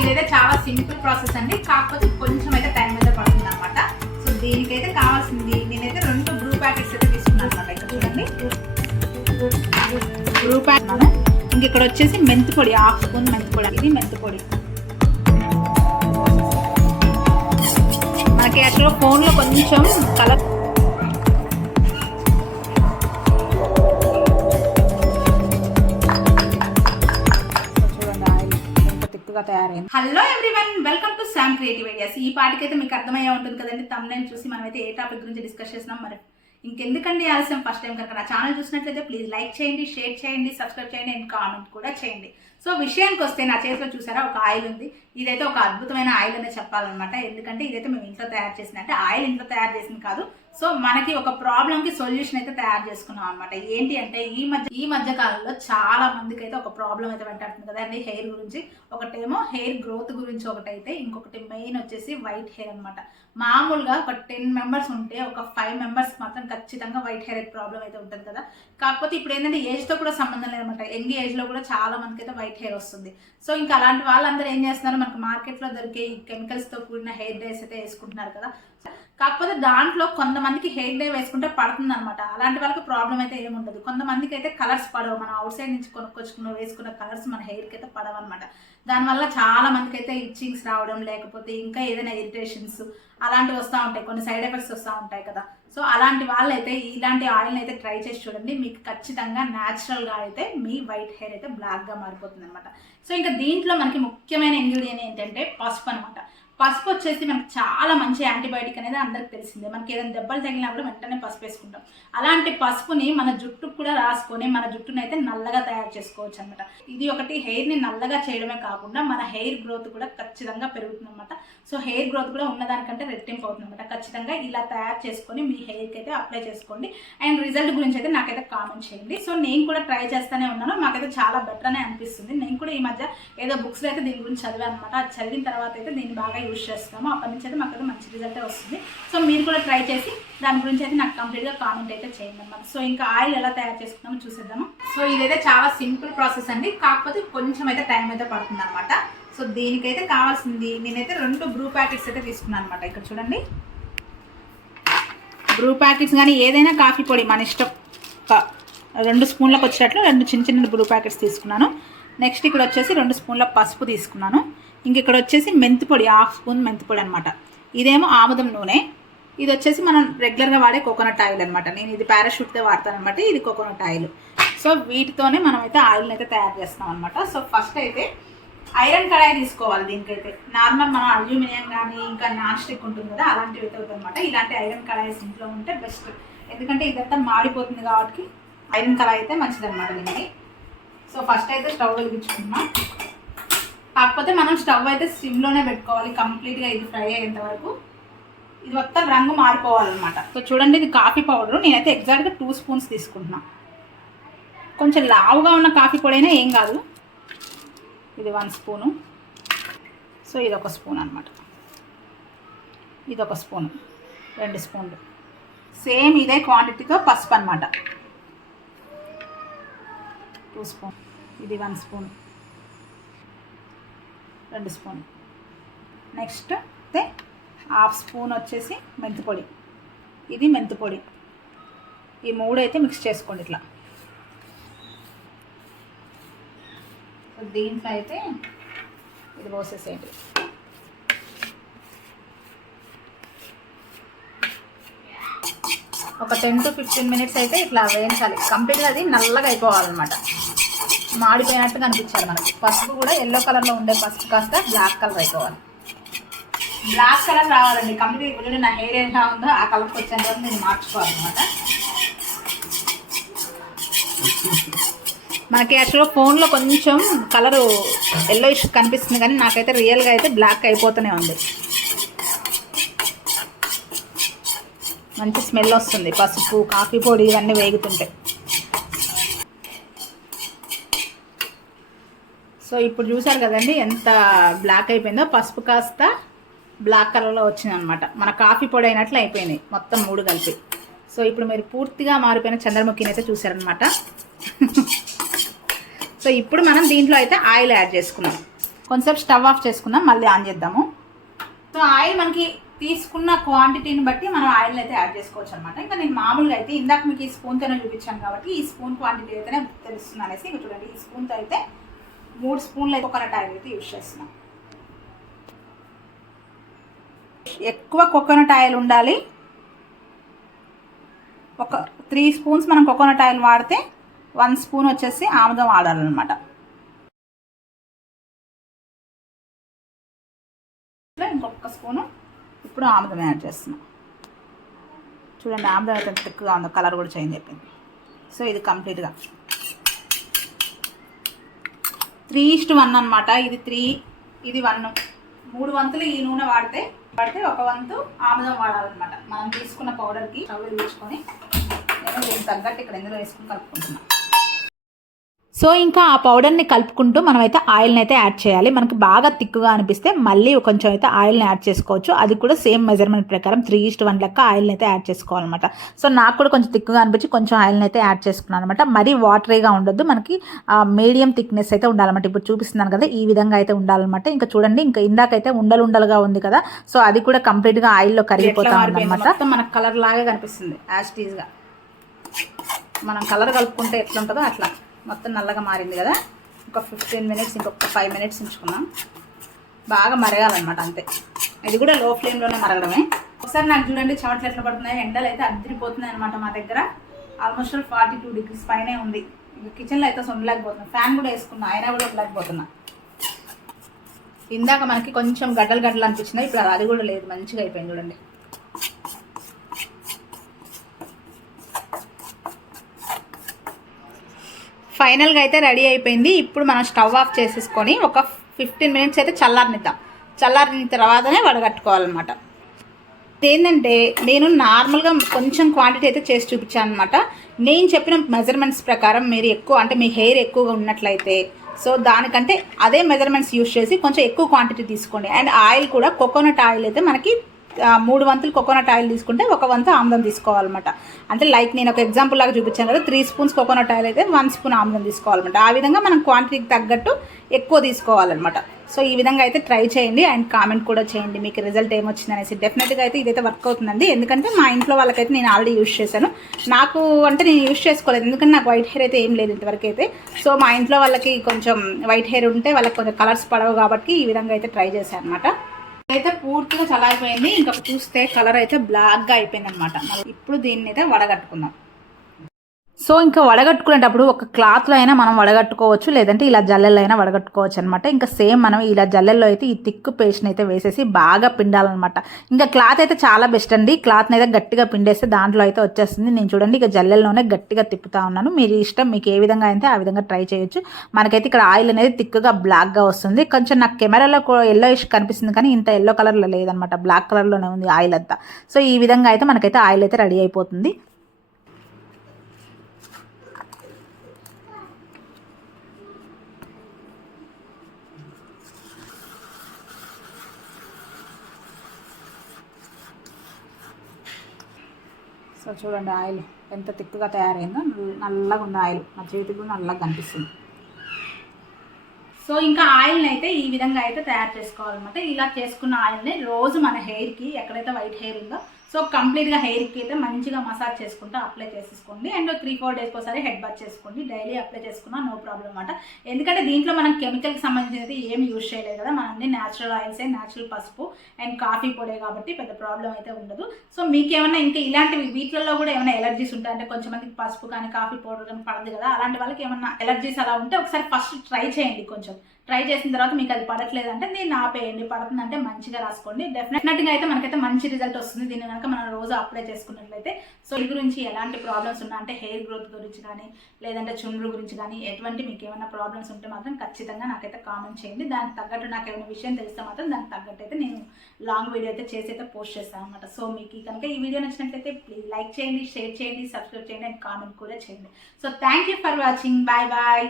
ఇదైతే చాలా simple process అండి. కాకపోతే కొంచెం అయితే టైం అయితే పడుతుంది అనమాట సో దీనికైతే కావాల్సింది నేనైతే రెండు బ్రూ ప్యాకెట్స్ అయితే తీసుకున్నాను అనమాట ఇక్కడ చూడండి. బ్రూ ప్యాకెట్ ఇంక ఇక్కడ వచ్చేసి మెంతి పొడి హాఫ్ స్పూన్ మెంతి పొడి ఇది మెంతి పొడి మనకి యాక్చువల్గా ఫోన్లో కొంచెం కలర్ ఎంత తయారైంది. Hello everyone welcome to Sam creative ideas ఈ పాటికైతే మీకు అర్థమయ్యే ఉంటుంది కదండి తమ్ముని చూసి మనమైతే ఏ టాపిక్ గురించి డిస్కస్ చేసినాం మరి ఇంకెందుకండి ఆలస్యం ఫస్ట్ టైం కనుక నా ఛానల్ చూసినట్లయితే ప్లీజ్ లైక్ చేయండి షేర్ చేయండి సబ్స్క్రైబ్ చేయండి అండ్ కామెంట్ కూడా చేయండి. సో విషయానికి వస్తే నా చేతిలో చూసారా ఒక ఆయిల్ ఉంది. ఇదైతే ఒక అద్భుతమైన ఆయిల్ అనే చెప్పాలన్నమాట. ఎందుకంటే ఇదైతే మేము ఇంట్లో తయారు చేసిన అంటే ఆయిల్ ఇంట్లో తయారు చేసింది కాదు సో మనకి ఒక ప్రాబ్లంకి సొల్యూషన్ అయితే తయారు చేసుకున్నాం అనమాట ఏంటి అంటే ఈ మధ్య ఈ మధ్య కాలంలో చాలా మందికి అయితే ఒక ప్రాబ్లం అయితే వెంటాడుతుంది కదండి హెయిర్ గురించి. ఒకటేమో హెయిర్ గ్రోత్ గురించి ఒకటైతే ఇంకొకటి మెయిన్ వచ్చేసి వైట్ హెయిర్ అనమాట మామూలుగా ఒక టెన్ మెంబర్స్ ఉంటే ఒక ఫైవ్ మెంబర్స్ మాత్రం ఖచ్చితంగా వైట్ హెయిర్ ప్రాబ్లం అయితే ఉంటుంది కదా. కాకపోతే ఇప్పుడు ఏంటంటే ఏజ్తో కూడా సంబంధం లేదన్నమాట. యంగ్ ఏజ్లో కూడా చాలా మందికి అయితే వైట్ హెయిర్ వస్తుంది. సో ఇంకా అలాంటి వాళ్ళందరూ ఏం చేస్తున్నారు? మనకు మార్కెట్లో దొరికే ఈ కెమికల్స్తో కూడిన హెయిర్ డైస్ అయితే వేసుకుంటున్నారు కదా. కాకపోతే దాంట్లో కొంతమందికి హెయిర్ డే వేసుకుంటే పడుతుంది అనమాట అలాంటి వాళ్ళకి ప్రాబ్లం అయితే ఏముండదు కొంతమందికి అయితే కలర్స్ పడవు. మనం అవుట్ సైడ్ నుంచి కొనుక్కొచ్చుకున్న వేసుకున్న కలర్స్ మన హెయిర్కి అయితే పడవు అనమాట దానివల్ల చాలా మందికి అయితే ఇచ్చింగ్స్ రావడం లేకపోతే ఇంకా ఏదైనా ఇరిటేషన్స్ అలాంటివి వస్తూ ఉంటాయి. కొన్ని సైడ్ ఎఫెక్ట్స్ వస్తూ ఉంటాయి కదా. సో అలాంటి వాళ్ళైతే ఇలాంటి ఆయిల్ని అయితే ట్రై చేసి చూడండి. మీకు ఖచ్చితంగా న్యాచురల్గా అయితే మీ వైట్ హెయిర్ అయితే బ్లాక్గా మారిపోతుంది అనమాట సో ఇంకా దీంట్లో మనకి ముఖ్యమైన ఇంగ్రీడియంట్ ఏంటంటే పసుపు అనమాట పసుపు వచ్చేసి మనకి చాలా మంచి యాంటీబయాటిక్ అనేది అందరికి తెలిసిందే. మనకి ఏదైనా దెబ్బలు తగిలినప్పుడు వెంటనే పసుపు వేసుకుంటాం. అలాంటి పసుపుని మన జుట్టుకు కూడా రాసుకొని మన జుట్టును అయితే నల్లగా తయారు చేసుకోవచ్చు అనమాట ఇది ఒకటి హెయిర్ని నల్లగా చేయడమే కాకుండా మన హెయిర్ గ్రోత్ కూడా ఖచ్చితంగా పెరుగుతుంది అనమాట సో హెయిర్ గ్రోత్ కూడా ఉన్నదానికంటే రెట్టింపు అవుతుంది అనమాట ఖచ్చితంగా ఇలా తయారు చేసుకొని మీ హెయిర్కి అయితే అప్లై చేసుకోండి. అండ్ రిజల్ట్ గురించి అయితే నాకైతే కామెంట్ చేయండి. సో నేను కూడా ట్రై చేస్తూనే ఉన్నాను. మాకైతే చాలా బెటర్ అనే అనిపిస్తుంది. నేను కూడా ఈ మధ్య ఏదో బుక్స్లో అయితే దీని గురించి చదివాను అనమాట చదివిన తర్వాత అయితే దీన్ని బాగా యూజ్ చేస్తాము అప్పటి నుంచి అయితే మాకైతే మంచి రిజల్ట్ వస్తుంది. సో మీరు కూడా ట్రై చేసి దాని గురించి అయితే నాకు కంప్లీట్గా కామెంట్ అయితే చేయండి అన్నమాట సో ఇంకా ఆయిల్ ఎలా తయారు చేసుకున్నామో చూసేద్దాము. సో ఇదైతే చాలా సింపుల్ ప్రాసెస్ అండి. కాకపోతే కొంచెం అయితే టైం అయితే పడుతుంది అనమాట సో దీనికైతే కావాల్సింది నేనైతే రెండు బ్రూ ప్యాకెట్స్ అయితే తీసుకున్నాను అనమాట ఇక్కడ చూడండి. బ్రూ ప్యాకెట్స్ కానీ ఏదైనా కాఫీ పొడి మన ఇష్టం. రెండు స్పూన్లకు వచ్చేటట్లు రెండు చిన్న చిన్న బ్రూ ప్యాకెట్స్ తీసుకున్నాను. నెక్స్ట్ ఇక్కడ వచ్చేసి రెండు స్పూన్ల పసుపు తీసుకున్నాను. ఇంక ఇక్కడ వచ్చేసి మెంతి పొడి హాఫ్ స్పూన్ మెంతి పొడి అనమాట ఇదేమో ఆముదం నూనె. ఇది వచ్చేసి మనం రెగ్యులర్గా వాడే కోకోనట్ ఆయిల్ అనమాట నేను ఇది పారాషూట్తో వాడతాను అనమాట ఇది కోకోనట్ ఆయిల్ సో వీటితోనే మనం అయితే ఆయిల్ని అయితే తయారు చేస్తాం అనమాట సో ఫస్ట్ అయితే ఐరన్ కడాయి తీసుకోవాలి దీనికైతే నార్మల్ మనం అల్యూమినియం కానీ ఇంకా నాన్ స్టిక్ ఉంటుంది కదా అలాంటివి అయితే అనమాట ఇలాంటి ఐరన్ కడాయిస్ ఇంట్లో ఉంటే బెస్ట్ ఎందుకంటే ఇదంతా మాడిపోతుంది కాబట్టి ఐరన్ కడాయి అయితే మంచిదనమాట దీనికి. సో ఫస్ట్ అయితే స్టవ్ వెలిగించుకున్నాం కాకపోతే మనం స్టవ్ అయితే సిమ్లోనే పెట్టుకోవాలి. కంప్లీట్గా ఇది ఫ్రై అయ్యేంత వరకు. ఇది మొత్తం రంగు మారిపోవాలన్నమాట. సో చూడండి ఇది కాఫీ పౌడర్. నేనైతే ఎగ్జాక్ట్గా టూ స్పూన్స్ తీసుకుంటున్నా. కొంచెం లావుగా ఉన్న కాఫీ పొడి అయినా ఏం కాదు. ఇది వన్ స్పూను సో ఇది ఒక స్పూన్ అనమాట ఇది ఒక స్పూన్ రెండు స్పూన్లు సేమ్ ఇదే క్వాంటిటీతో పసుపు అనమాట టూ స్పూన్. ఇది వన్ స్పూన్. రెండు స్పూన్. నెక్స్ట్ అయితే హాఫ్ స్పూన్ వచ్చేసి మెంతి పొడి. ఇది మెంతి పొడి. ఈ మూడు అయితే మిక్స్ చేసుకోండి ఇట్లా. దీంట్లో అయితే ఇది పోసేసేయండి. ఒక టెన్ టు ఫిఫ్టీన్ మినిట్స్ అయితే ఇట్లా వేయించాలి. కంప్లీట్గా అది నల్లగా అయిపోవాలన్నమాట. మాడిపోయినట్టు కనిపించాలి మనకు. పసుపు కూడా ఎల్లో కలర్లో ఉండే పసుపు కాస్త బ్లాక్ కలర్ అయిపోవాలి. బ్లాక్ కలర్ రావాలండి. కంప్లీట్ ఇప్పుడు నా హెయిర్ ఎలా ఉందో ఆ కలర్కి వచ్చేంత వరకు నేను మార్చుకోవాలన్నమాట. మనకి యాక్చువల్గా ఫోన్లో కొంచెం కలరు ఎల్లో కనిపిస్తుంది కానీ నాకైతే రియల్గా అయితే బ్లాక్ అయిపోతూనే ఉంది. మంచి స్మెల్ వస్తుంది పసుపు కాఫీ పొడి ఇవన్నీ వేగుతుంటాయి సో ఇప్పుడు చూసారు కదండి ఎంత బ్లాక్ అయిపోయిందో. పసుపు కాస్త బ్లాక్ కలర్లో వచ్చింది అనమాట మన కాఫీ పొడి అయినట్లు అయిపోయినాయి మొత్తం మూడు కలిపి. సో ఇప్పుడు మీరు పూర్తిగా మారిపోయిన చంద్రముఖిని అయితే చూసారనమాట సో ఇప్పుడు మనం దీంట్లో అయితే ఆయిల్ యాడ్ చేసుకున్నాం కొంచెం స్టవ్ ఆఫ్ చేసుకుందాం మళ్ళీ ఆన్ చేద్దాము. సో ఆయిల్ మనకి తీసుకున్న క్వాంటిటీని బట్టి మనం ఆయిల్ అయితే యాడ్ చేసుకోవచ్చు అనమాట ఇంకా నేను మామూలుగా అయితే ఇందాక మీకు ఈ స్పూన్తోనే చూపించాను కాబట్టి ఈ స్పూన్ క్వాంటిటీ అయితేనే తెలుస్తుంది అనేసి ఇక చూడండి. ఈ స్పూన్తో అయితే మూడు స్పూన్లు అయితే కోకోనట్ ఆయిల్ అయితే యూజ్ చేస్తున్నాం. ఎక్కువ కోకోనట్ ఆయిల్ ఉండాలి. ఒక త్రీ స్పూన్స్ మనం కోకోనట్ ఆయిల్ వాడితే వన్ స్పూన్ వచ్చేసి ఆముదం వాడాలన్నమాట. ఇంకొక స్పూను ఇప్పుడు ఆముదం యాడ్ చేస్తున్నాం. చూడండి ఆముదం అయితే థిక్గా ఉందో కలర్ కూడా చేంజ్ అయిపోయింది. సో ఇది కంప్లీట్గా త్రీ ఇస్ట్ వన్ అనమాట ఇది త్రీ ఇది వన్ మూడు వంతులు ఈ నూనె వాడితే వాడితే ఒక వంతు ఆముదం వాడాలన్నమాట. మనం తీసుకున్న పౌడర్కి స్టవ్ వేసుకొని నేను దీనికి తగ్గట్టు ఇక్కడ ఇందులో వేసుకుని కలుపుకుంటున్నాను సో ఇంకా ఆ పౌడర్ని కలుపుకుంటూ మనం అయితే ఆయిల్ని అయితే యాడ్ చేయాలి. మనకి బాగా తిక్కుగా అనిపిస్తే మళ్ళీ కొంచెం అయితే ఆయిల్ని యాడ్ చేసుకోవచ్చు. అది కూడా సేమ్ మెజర్మెంట్ ప్రకారం త్రీ ఈస్ట్ వన్ లెక్క ఆయిల్ని అయితే యాడ్ చేసుకోవాలన్నమాట. సో నాకు కూడా కొంచెం తిక్కుగా అనిపించి కొంచెం ఆయిల్ని అయితే యాడ్ చేసుకున్నాను అనమాట మరీ వాటరీగా ఉండొద్దు. మనకి మీడియం థిక్నెస్ అయితే ఉండాలన్నమాట. ఇప్పుడు చూపిస్తున్నాను కదా ఈ విధంగా అయితే ఉండాలన్నమాట. ఇంకా చూడండి ఇంకా ఇందాకైతే ఉండలు ఉండలుగా ఉంది కదా. సో అది కూడా కంప్లీట్గా ఆయిల్లో కరిగిపోతా అనమాట మనకు కలర్ లాగా కనిపిస్తుంది యాజ్ టీజ్గా మనం కలర్ కలుపుకుంటే ఎట్లుంటుందో అట్లా. మొత్తం నల్లగా మారింది కదా. ఒక ఫిఫ్టీన్ మినిట్స్ ఇంకొక ఫైవ్ మినిట్స్ ఉంచుకున్నాం బాగా మరగాలన్నమాట అంతే. ఇది కూడా లో ఫ్లేమ్లోనే మరగడమే. ఒకసారి నాకు చూడండి చెమట్లు ఎట్లా పడుతున్నాయి ఎండలు అయితే అద్దరిపోతున్నాయి అనమాట మా దగ్గర. ఆల్మోస్ట్ ఫార్టీ టూ డిగ్రీస్ పైనే ఉంది. కిచెన్లో అయితే ఉండలేకపోతున్నా. ఫ్యాన్ కూడా వేసుకున్నా అయినా కూడా ఉండలేకపోతున్నా. ఇందాక మనకి కొంచెం గడ్డలు గడ్డలు అనిపించినాయి ఇప్పుడు అది కూడా లేదు మంచిగా అయిపోయింది చూడండి. ఫైనల్గా అయితే రెడీ అయిపోయింది. ఇప్పుడు మనం స్టవ్ ఆఫ్ చేసేసుకొని ఒక ఫిఫ్టీన్ మినిట్స్ అయితే చల్లారనిద్దాం. చల్లారిన తర్వాతనే వడగట్టుకోవాలన్నమాట. ఏంటంటే నేను నార్మల్గా కొంచెం క్వాంటిటీ అయితే చేసి చూపించాను అనమాట నేను చెప్పిన మెజర్మెంట్స్ ప్రకారం మీరు ఎక్కువ అంటే మీ హెయిర్ ఎక్కువగా ఉన్నట్లయితే సో దానికంటే అదే మెజర్మెంట్స్ యూస్ చేసి కొంచెం ఎక్కువ క్వాంటిటీ తీసుకోండి. అండ్ ఆయిల్ కూడా కోకోనట్ ఆయిల్ అయితే మనకి మూడు వంతులు కోకోనట్ ఆయిల్ తీసుకుంటే ఒక వంతు ఆమ్లం తీసుకోవాలన్నమాట. అంటే లైక్ నేను ఒక ఎగ్జాంపుల్ లాగా చూపించాను కదా త్రీ స్పూన్స్ కోకోనట్ ఆయిల్ అయితే వన్ స్పూన్ ఆమ్లం తీసుకోవాలన్నమాట. ఆ విధంగా మనం క్వాంటిటీకి తగ్గట్టు ఎక్కువ తీసుకోవాలన్నమాట. సో ఈ విధంగా అయితే ట్రై చేయండి అండ్ కామెంట్ కూడా చేయండి మీకు రిజల్ట్ ఏమొచ్చింది అనేసి. డెఫినెట్గా అయితే ఇదైతే వర్క్ అవుతుందండి. ఎందుకంటే మా ఇంట్లో వాళ్ళకైతే నేను ఆల్రెడీ యూస్ చేశాను. నాకు అంటే నేను యూస్ చేసుకోలేదు. ఎందుకంటే నాకు వైట్ హెయిర్ అయితే ఏం లేదు ఇంతవరకు అయితే. సో మా ఇంట్లో వాళ్ళకి కొంచెం వైట్ హెయిర్ ఉంటే వాళ్ళకి కొంచెం కలర్స్ పడవు కాబట్టి ఈ విధంగా అయితే ట్రై చేశాను అనమాట అయితే పూర్తిగా చల్లారిపోయింది. ఇంకా చూస్తే కలర్ అయితే బ్లాక్గా అయిపోయింది అనమాట ఇప్పుడు దీన్ని అయితే వడగట్టుకుందాం. సో ఇంకా వడగట్టుకునేటప్పుడు ఒక క్లాత్లో అయినా మనం వడగట్టుకోవచ్చు లేదంటే ఇలా జల్లెల్లో అయినా వడగట్టుకోవచ్చు అనమాట ఇంకా సేమ్ మనం ఇలా జల్లెల్లో అయితే ఈ తిక్కు పేస్ట్ని అయితే వేసేసి బాగా పిండాలన్నమాట. ఇంకా క్లాత్ అయితే చాలా బెస్ట్ అండి. క్లాత్ని అయితే గట్టిగా పిండేస్తే దాంట్లో అయితే వచ్చేస్తుంది. నేను చూడండి ఇక జల్లెల్లోనే గట్టిగా తిప్పుతా ఉన్నాను. మీరు ఇష్టం మీకు ఏ విధంగా అయితే ఆ విధంగా ట్రై చేయొచ్చు. మనకైతే ఇక్కడ ఆయిల్ అనేది తిక్కుగా బ్లాక్గా వస్తుంది. కొంచెం నాకు కెమెరాలో ఎల్లో ఇష్ కనిపిస్తుంది కానీ ఇంత ఎల్లో కలర్లో లేదనమాట బ్లాక్ కలర్లోనే ఉంది ఆయిల్ అంతా. సో ఈ విధంగా అయితే మనకైతే ఆయిల్ అయితే రెడీ అయిపోతుంది. సో చూడండి ఆయిల్ ఎంత తిక్కుగా తయారైందో నల్లగా ఉంది ఆయిల్. నా చేతికి నల్లగా కనిపిస్తుంది. సో ఇంకా ఆయిల్ని అయితే ఈ విధంగా అయితే తయారు చేసుకోవాలన్నమాట. ఇలా చేసుకున్న ఆయిల్ని రోజు మన హెయిర్కి ఎక్కడైతే వైట్ హెయిర్ ఉందో సో కంప్లీట్గా హెయిర్కి అయితే మంచిగా మసాజ్ చేసుకుంటూ అప్లై చేసేసుకోండి. అండ్ త్రీ ఫోర్ డేస్కి ఒకసారి హెడ్ బాత్ చేసుకోండి. డైలీ అప్లై చేసుకున్నా నో ప్రాబ్లం అనమాట ఎందుకంటే దీంట్లో మనం కెమికల్కి సంబంధించినది ఏమి యూజ్ చేయలేదు కదా. మన అన్ని న్యాచురల్ ఆయిల్సే న్యాచురల్ పసుపు అండ్ కాఫీ పొడే కాబట్టి పెద్ద ప్రాబ్లం అయితే ఉండదు. సో మీకు ఏమైనా ఇంకా ఇలాంటివి వీటిలలో కూడా ఏమైనా ఎలర్జీస్ ఉంటాయి? అంటే కొంచెం మందికి పసుపు కానీ కాఫీ పౌడర్ కానీ పడదు కదా. అలాంటి వాళ్ళకి ఏమైనా ఎలర్జీస్ అలా ఉంటే ఒకసారి ఫస్ట్ ట్రై చేయండి కొంచెం. ట్రై చేసిన తర్వాత మీకు అది పడట్లేదు అంటే దీన్ని ఆపేయండి పడుతుందంటే మంచిగా రాసుకోండి. డెఫినెట్గా అయితే మనకైతే మంచి రిజల్ట్ వస్తుంది. దీన్ని కనుక మనం రోజు అప్లై చేసుకున్నట్లయితే. సో ఈ గురించి ఎలాంటి ప్రాబ్లమ్స్ ఉన్నా అంటే హెయిర్ గ్రోత్ గురించి కానీ లేదంటే చుండ్రు గురించి కానీ ఎటువంటి మీకు ఏమైనా ప్రాబ్లమ్స్ ఉంటే మాత్రం ఖచ్చితంగా నాకైతే కామెంట్ చేయండి. దానికి తగ్గట్టు నాకు ఏమైనా విషయం తెలిస్తే మాత్రం దానికి తగ్గట్టు అయితే నేను లాంగ్ వీడియో అయితే చేసి అయితే పోస్ట్ చేస్తాను అనమాట సో మీకు కనుక ఈ వీడియో నచ్చినట్లయితే ప్లీజ్ లైక్ చేయండి షేర్ చేయండి సబ్స్క్రైబ్ చేయండి అండ్ కామెంట్ కూడా చేయండి. So thank you for watching bye bye